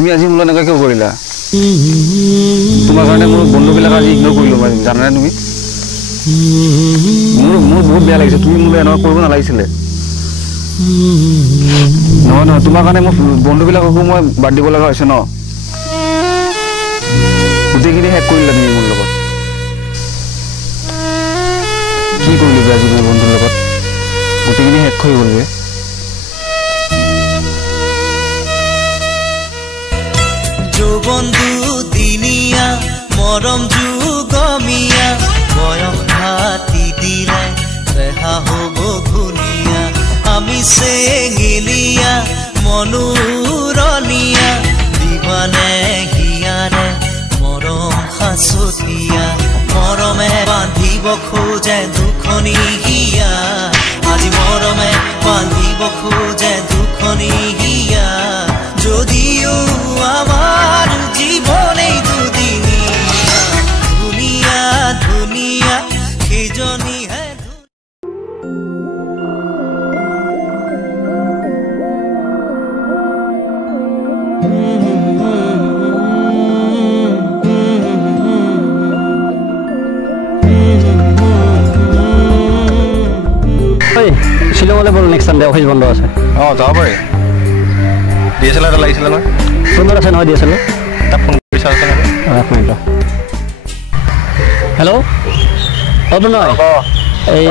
তুমি আজি মোলৈ এনেকৈ কিয় কৰিলা তোমাৰ কাৰণে মোৰ বন্ধুবিলাক আজি ইগনোৰ কৰিলোঁ মই জানানে তুমি মোৰ বহুত বেয়া লাগিছে তুমি মোলৈ এনেকুৱা কৰিব নালাগিছিলে নহয় নহয় তোমাৰ কাৰণে মোৰ বন্ধুবিলাককো মই বাদ দিব লগা হৈছে ন গোটেইখিনি শেষ কৰিলা তুমি মোৰ লগত কি কৰিলো আজি মই বন্ধুৰ লগত গোটেইখিনি শেষ হৈ গ'লগৈ বন্ধু দিনিয়া মৰম যুগমিয়া বয়স হাতি দিলে বেহা হ'ব ঘূনিয়া আমি চেঙেলিয়া মনোৰণীয়া দিবানে হিয়াৰে মৰম সাঁচতীয়া মৰমে বান্ধিব খোজে দুখনি হিয়া আজি মৰমে বান্ধিব খোজে দুখনি হিয়া যদিও আমার জীবনে দুদিনিয়া দুনিয়া দুনিয়া সেইজনী হে শিলঙলৈ বল নেক্সট সানডে অফিস বন্ধ আছে যাব পাৰি DSLR লাগিছিলে নহয় সুন্দৰ আছে নহয় DSLR এটা ফোন কৰিছা আছে নহয় হেল্ল' প্ৰণয় এই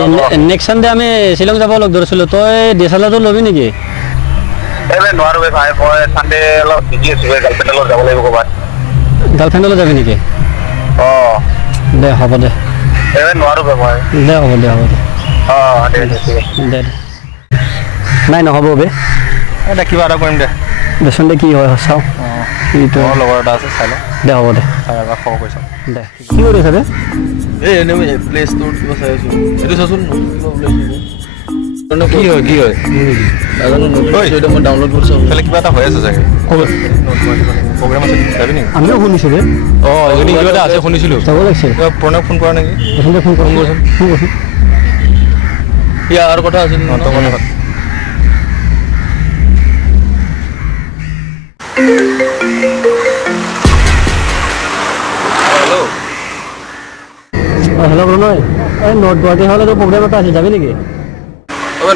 নেক্সট সানডে আমি শিলং যাব লগ ধৰিছিলোঁ তই DSLRটো ল'বি নেকি নোৱাৰো ভাই মই সানডে অলপ বিজি আছো গাৰ্লফ্ৰেণ্ডৰ যাব লাগিব ক'ৰবাত গাৰ্লফ্ৰেণ্ডলৈ যাবি নেকি দে হ'ব দে নোৱাৰো মই দে হ'ব দে নাই নহ'ব বে কিবা এটা কৰিম দে দেচোন দে কি হয় চাওঁ লগৰ এটা আছে চাই লওঁ দে হ'ব দে খবৰ কৰি চাওঁ দে কি কৰি আছে দে এনেই প্লেচ তোৰ কিবা চাই আছোঁ এইটো চাচোন কি হয় নাজানো মই ডাউনলোড কৰিছোঁ খালি কিবা এটা হৈ আছে চাগে প্ৰগ্ৰেম আছে যাবি নেকি আমিও শুনিছোঁ দে এজনী কিবা এটা আছে শুনিছিলোঁ যাব লাগিছে প্ৰণয়ক ফোন কৰা নেকি ফোন কৰচোন ইয়াৰ কথা আছিল হেল্ল' প্ৰণয় এই নৰ্থ গুৱাহাটী হ'লেতো প্ৰগ্ৰেম এটা আছে যাবি নেকি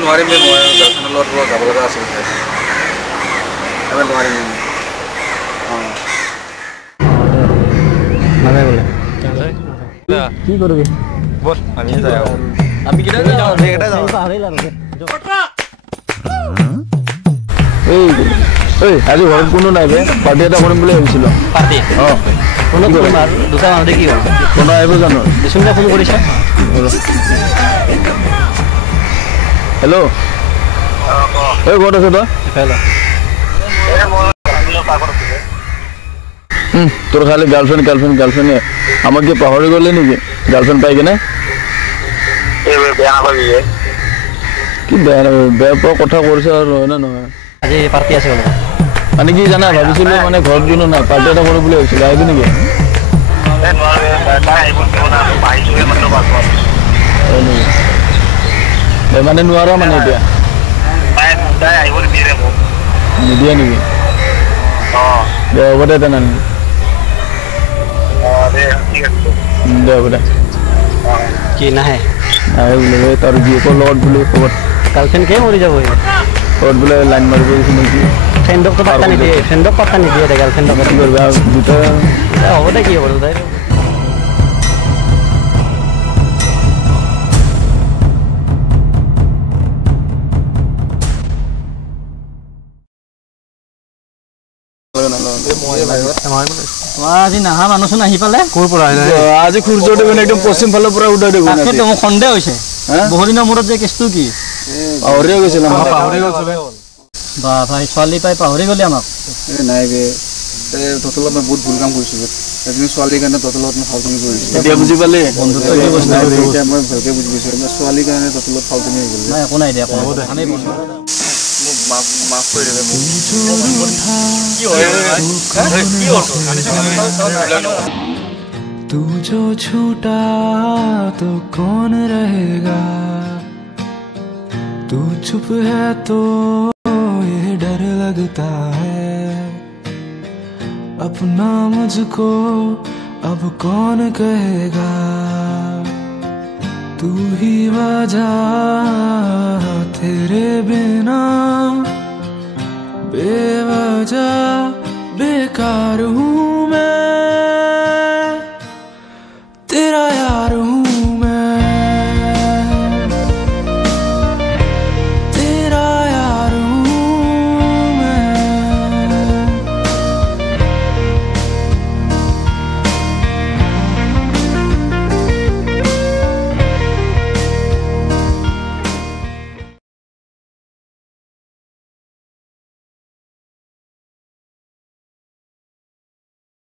নোৱাৰিম মই গাৰ্লফ্ৰেণ্ডৰ লগত যাব লগা আছিল নোৱাৰিম নাযায় বোলে কি কৰিবি বল আমি যাই আমি কেইটা যাওঁ আজি ঘৰত কোনো নাই বে পাৰ্টি এটা কৰিম বুলি ভাবিছিলোঁ পাৰ্টি দুটা মানুহ কি হ'ল কোনো আহিব জানো বিচুন ফোন কৰিছা হেল্ল' এই ক'ত আছে তই তোৰ খালি গাৰ্লফ্ৰেণ্ডে আমাক কি পাহৰি গ'লি নেকি গাৰ্লফ্ৰেণ্ড পাই কিনে কি বেয়া পোৱা কথা কৰিছে আৰু হয় নে নহয় আজি পাৰ্টি আছে মানে কি জানা ভাবিছিলোঁ মানে ঘৰত কোনো নাই পাৰ্টি এটা কৰোঁ বুলি ভাবিছিলোঁ আহিবি নেকি মানে নোৱাৰা মানে এতিয়া নিদিয়ে নেকি দে হ'ব দে তেনেহ'লে দে হ'ব দে কি নাহে নাহে বোলে তাৰ জীয়েকৰ লগত বোলে ক'ৰবাত গাৰ্লফ্ৰেণ্ডকে মৰি যাব ক'ৰবাত বোলে লাইন মাৰিব নেকি ফ্ৰেণ্ডকতো পাত্তা নিদিয়ে দে গাৰ্লফ্ৰেণ্ডক কি কৰিবা দুটা হ'ব দে কি হ'ব তাই আজি নাহা মানুহচোন আহি পালে ক'ৰ পৰা আহিলে আজি সূৰ্যটো মানে একদম পশ্চিম ফালৰ পৰা উঠাই দিব তাকেতো মোৰ সন্দেহ হৈছে বহু দিনৰ মূৰত যে কেছটো কি পাহৰিয়ে গৈছিল বা ভাই ছোৱালী পাই পাহৰি গ'লি আমাক নাই বে তহঁতৰ লগত মই বহুত ভুল কাম কৰিছোঁ এজনী ছোৱালীৰ কাৰণে তহঁতৰ লগত মই ফাউলটুমি কৰিছোঁ এতিয়া বুজি পালি বন্ধুত্ব এতিয়া মই ভালকৈ বুজি পাইছোঁ মই ছোৱালীৰ কাৰণে তহঁতৰ লগত ফাউলটুমি হৈ গ'ল নাই একো নাই দিয়া আমি মাফ কৰি দেবে तू जो छूटा तो कौन रहेगा तू चुप है तो ये डर लगता है अपना मुझको अब कौन कहेगा, तू ही वजह, तेरे बिना बेवजह बेकार हूँ